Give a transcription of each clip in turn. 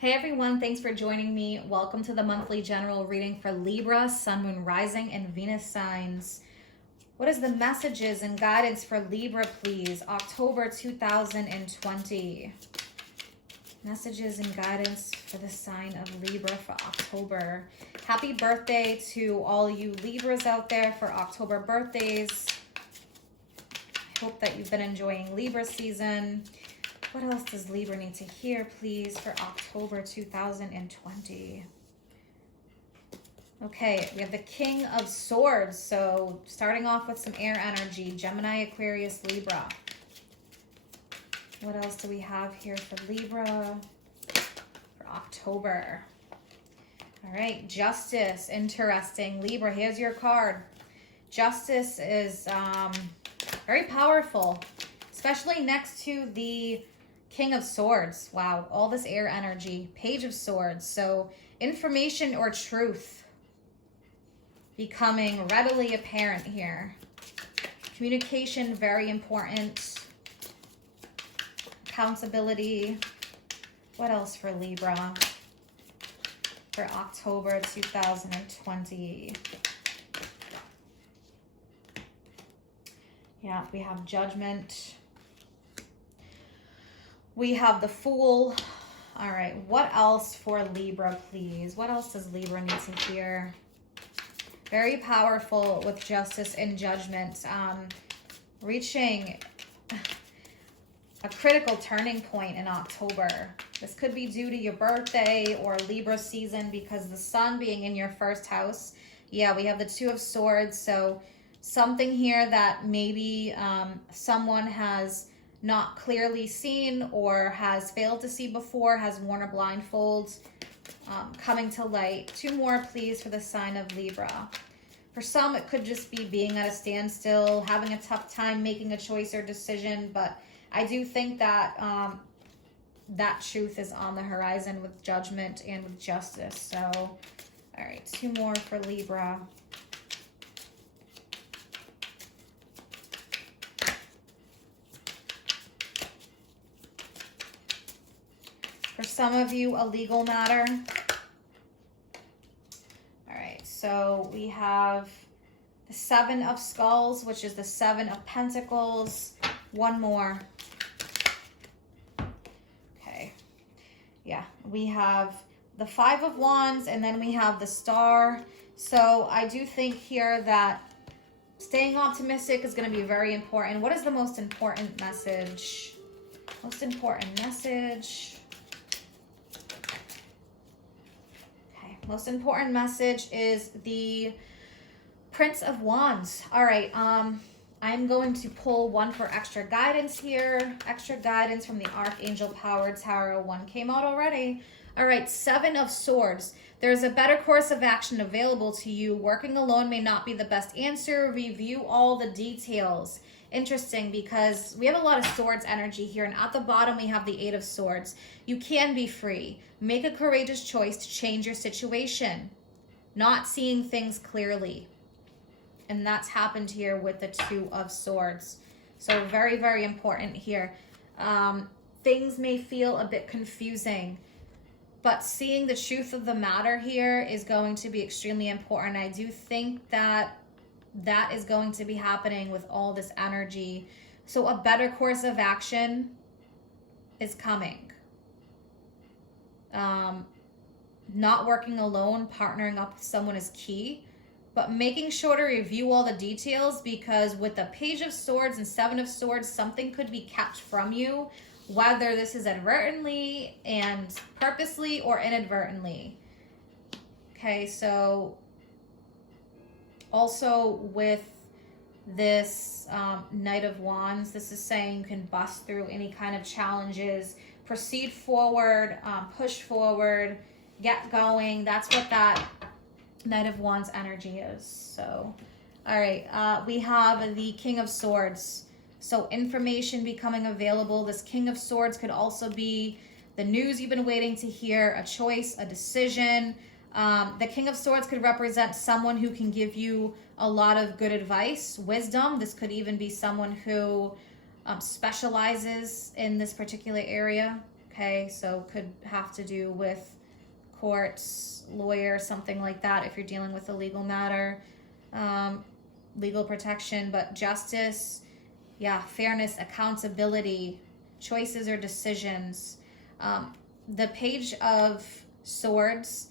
Hey everyone, thanks for joining me. Welcome to the monthly general reading for Libra, Sun, Moon, Rising, and Venus signs. What is the messages and guidance for Libra, please? October 2020. Messages and guidance for the sign of Libra for October. Happy birthday to all you Libras out there for October birthdays. I hope that you've been enjoying Libra season. What else does Libra need to hear, please, for October 2020? Okay, we have the King of Swords. So starting off with some air energy, Gemini, Aquarius, Libra. What else do we have here for Libra for October? All right, Justice, interesting. Libra, here's your card. Justice is very powerful, especially next to the King of Swords. Wow, all this air energy. Page of Swords. So information or truth becoming readily apparent here. Communication, very important. Accountability. What else for Libra for October 2020? Yeah, we have Judgment. We have the Fool. All right, what else for Libra, please? What else does Libra need to hear? Very powerful with Justice and Judgment. Reaching a critical turning point in October. This could be due to your birthday or Libra season because the sun being in your first house. Yeah, we have the Two of Swords. So something here that maybe someone has not clearly seen or has failed to see before, has worn a blindfold, coming to light. Two more, please, for the sign of Libra. For some, it could just be being at a standstill, having a tough time making a choice or decision, but I do think that that truth is on the horizon with Judgment and with Justice. So, all right, two more for Libra. For some of you, a legal matter. All right, so we have the Seven of Skulls, which is the Seven of Pentacles. One more. Okay, yeah, we have the Five of Wands, and then we have the Star. So I do think here that staying optimistic is going to be very important. What is the most important message? Most important message. Most important message is the Prince of Wands. All right, I'm going to pull one for extra guidance here. Extra guidance from the Archangel Power Tarot. One came out already. All right, Seven of Swords. There's a better course of action available to you. Working alone may not be the best answer. Review all the details. Interesting, because we have a lot of swords energy here, and at the bottom we have the Eight of Swords. You can be free. Make a courageous choice to change your situation. Not seeing things clearly. And that's happened here with the Two of Swords. So very, very important here. Things may feel a bit confusing, but seeing the truth of the matter here is going to be extremely important. I do think that that is going to be happening with all this energy. So a better course of action is coming. Not working alone, partnering up with someone is key, but making sure to review all the details, because with the Page of Swords and Seven of Swords, something could be kept from you, whether this is inadvertently and purposely or inadvertently. Okay, so also with this Knight of Wands, this is saying you can bust through any kind of challenges, proceed forward, push forward, get going. That's what that Knight of Wands energy is. So, all right, we have the King of Swords. So information becoming available. This King of Swords could also be the news you've been waiting to hear, a choice, a decision. The King of Swords could represent someone who can give you a lot of good advice, wisdom. This could even be someone who specializes in this particular area. Okay, so could have to do with courts, lawyer, something like that if you're dealing with a legal matter, legal protection. But justice, yeah, fairness, accountability, choices or decisions. The Page of Swords,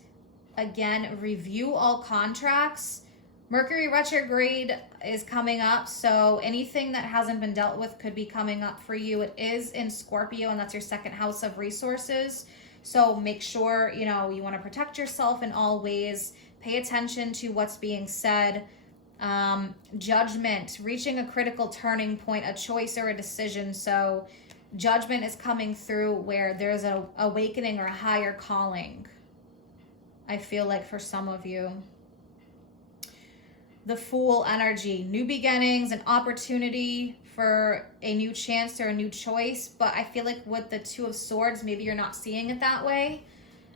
again, review all contracts. Mercury retrograde is coming up, so anything that hasn't been dealt with could be coming up for you. It is in Scorpio, and that's your second house of resources. So make sure, you know, you want to protect yourself in all ways. Pay attention to what's being said. Judgment, reaching a critical turning point, a choice or a decision. So judgment is coming through where there's an awakening or a higher calling, I feel like, for some of you. The Fool energy, new beginnings, an opportunity for a new chance or a new choice. But I feel like with the Two of Swords, maybe you're not seeing it that way.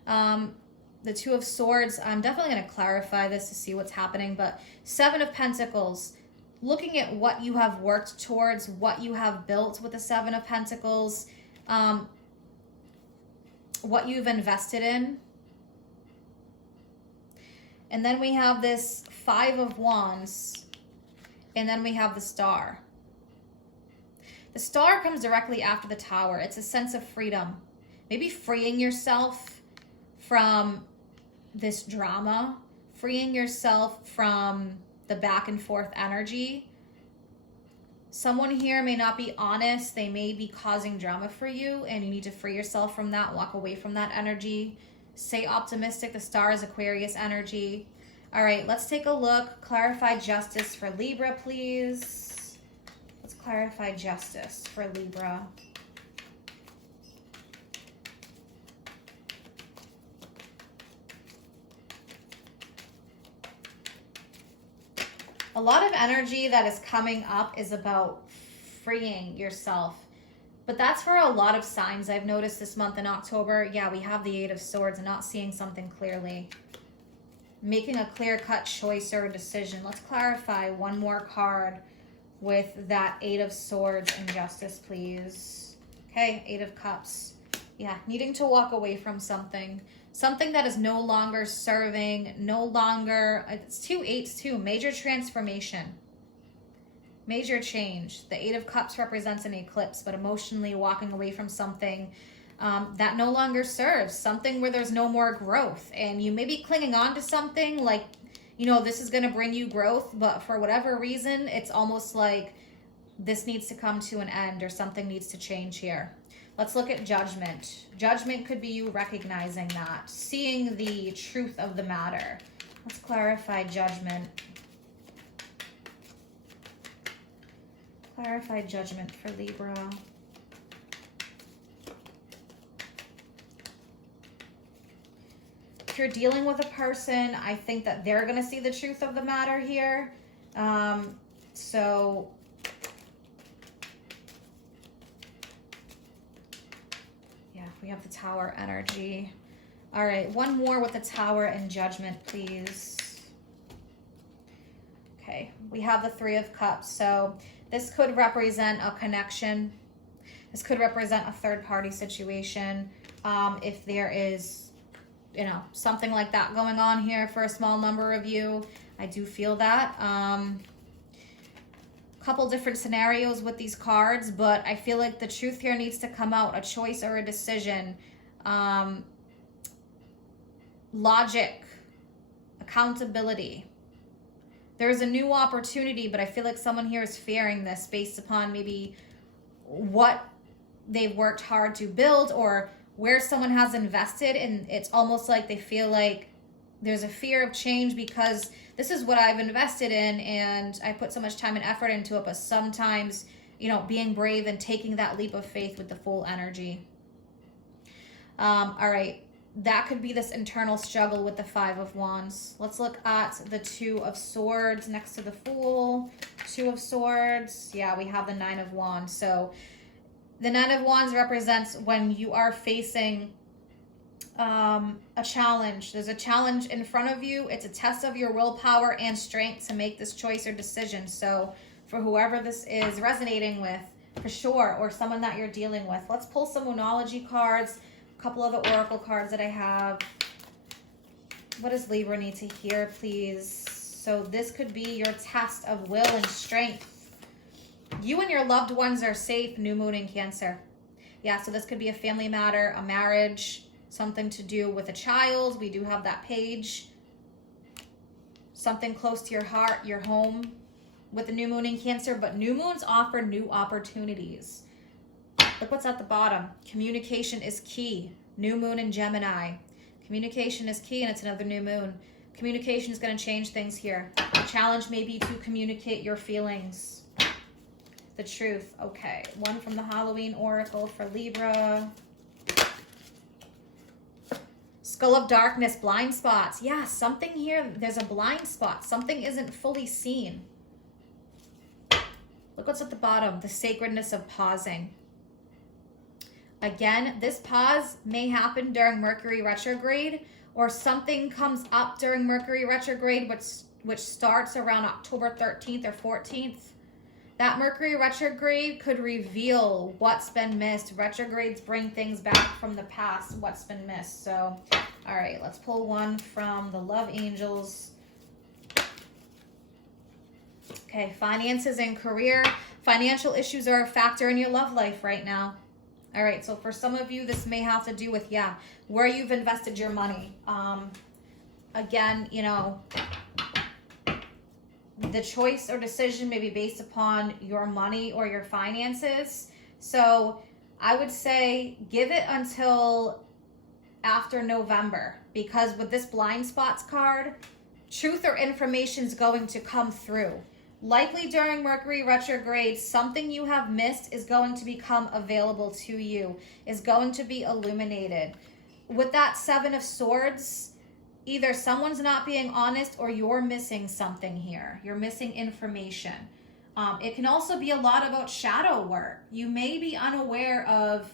The Two of Swords, I'm definitely going to clarify this to see what's happening. But Seven of Pentacles, looking at what you have worked towards, what you have built with the Seven of Pentacles, what you've invested in. And then we have this Five of Wands, and then we have the Star. The Star comes directly after the Tower. It's a sense of freedom. Maybe freeing yourself from this drama, freeing yourself from the back and forth energy. Someone here may not be honest. They may be causing drama for you, and you need to free yourself from that, walk away from that energy. Stay optimistic. The Star is Aquarius energy. All right, let's take a look. Clarify justice for Libra, please. Let's clarify justice for Libra. A lot of energy that is coming up is about freeing yourself. But that's for a lot of signs I've noticed this month in October. Yeah, we have the Eight of Swords and not seeing something clearly. Making a clear-cut choice or a decision. Let's clarify one more card with that Eight of Swords and Justice, please. Okay, Eight of Cups. Yeah, needing to walk away from something. Something that is no longer serving, no longer... It's two eights too. Major transformation. Major change. The Eight of Cups represents an eclipse, but emotionally walking away from something that no longer serves, something where there's no more growth, and you may be clinging on to something like, you know, this is going to bring you growth, but for whatever reason, it's almost like this needs to come to an end or something needs to change here. Let's look at judgment. Judgment could be you recognizing that, seeing the truth of the matter. Let's clarify judgment. Clarify judgment for Libra. If you're dealing with a person, I think that they're going to see the truth of the matter here. So yeah, we have the Tower energy. All right, one more with the Tower and Judgment, please. Okay, we have the Three of Cups. So this could represent a connection. This could represent a third-party situation. If there is, you know, something like that going on here for a small number of you, I do feel that. Couple different scenarios with these cards, but I feel like the truth here needs to come out, a choice or a decision. Logic, accountability. There's a new opportunity, but I feel like someone here is fearing this based upon maybe what they've worked hard to build or where someone has invested, and it's almost like they feel like there's a fear of change because this is what I've invested in and I put so much time and effort into it, but sometimes, you know, being brave and taking that leap of faith with the Fool energy. All right. That could be this internal struggle with the Five of Wands. Let's look at the Two of Swords next to the Fool. Two of Swords. Yeah, we have the Nine of Wands. So the Nine of Wands represents when you are facing a challenge. There's a challenge in front of you. It's a test of your willpower and strength to make this choice or decision. So for whoever this is resonating with, for sure, or someone that you're dealing with. Let's pull some Moonology cards, a couple of the Oracle cards that I have. What does Libra need to hear, please? So this could be your test of will and strength. You and your loved ones are safe, new moon in Cancer. Yeah, so this could be a family matter, a marriage, something to do with a child. We do have that page. Something close to your heart, your home with the new moon in Cancer. But new moons offer new opportunities. Look what's at the bottom. Communication is key. New moon in Gemini. Communication is key, and it's another new moon. Communication is going to change things here. The challenge may be to communicate your feelings. The truth. Okay. One from the Halloween Oracle for Libra. Skull of Darkness, blind spots. Yeah, something here. There's a blind spot. Something isn't fully seen. Look what's at the bottom. The sacredness of pausing. Again, this pause may happen during Mercury retrograde, or something comes up during Mercury retrograde, which starts around October 13th or 14th. That Mercury retrograde could reveal what's been missed. Retrogrades bring things back from the past, what's been missed. So, all right, let's pull one from the Love Angels. Okay, finances and career. Financial issues are a factor in your love life right now. All right, so for some of you, this may have to do with, yeah, where you've invested your money. Again, you know, the choice or decision may be based upon your money or your finances. So I would say give it until after November, because with this blind spots card, truth or information is going to come through. Likely during Mercury retrograde, something you have missed is going to become available to you, is going to be illuminated. With that Seven of Swords, either someone's not being honest or you're missing something here. You're missing information. It can also be a lot about shadow work. You may be unaware of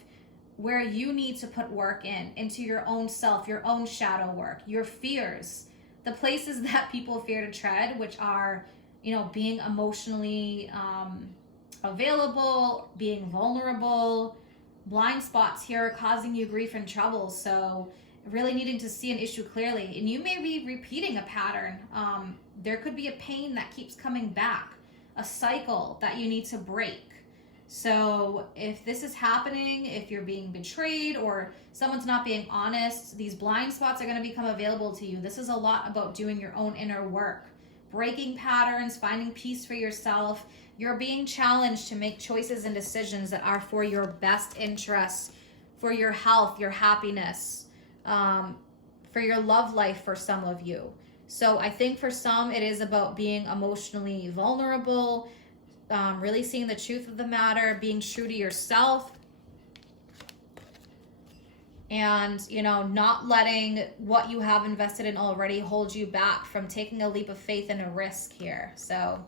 where you need to put work into your own self, your own shadow work, your fears, the places that people fear to tread, which are, you know, being emotionally available, being vulnerable. Blind spots here are causing you grief and trouble. So really needing to see an issue clearly. And you may be repeating a pattern. There could be a pain that keeps coming back, a cycle that you need to break. So if this is happening, if you're being betrayed or someone's not being honest, these blind spots are going to become available to you. This is a lot about doing your own inner work, breaking patterns, finding peace for yourself. You're being challenged to make choices and decisions that are for your best interests, for your health, your happiness, for your love life for some of you. So I think for some, it is about being emotionally vulnerable, really seeing the truth of the matter, being true to yourself, and, you know, not letting what you have invested in already hold you back from taking a leap of faith and a risk here. So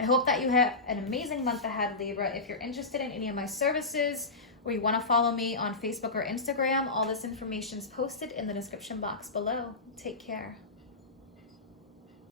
I hope that you have an amazing month ahead, Libra. If you're interested in any of my services, or you want to follow me on Facebook or Instagram, all this information is posted in the description box below. Take care.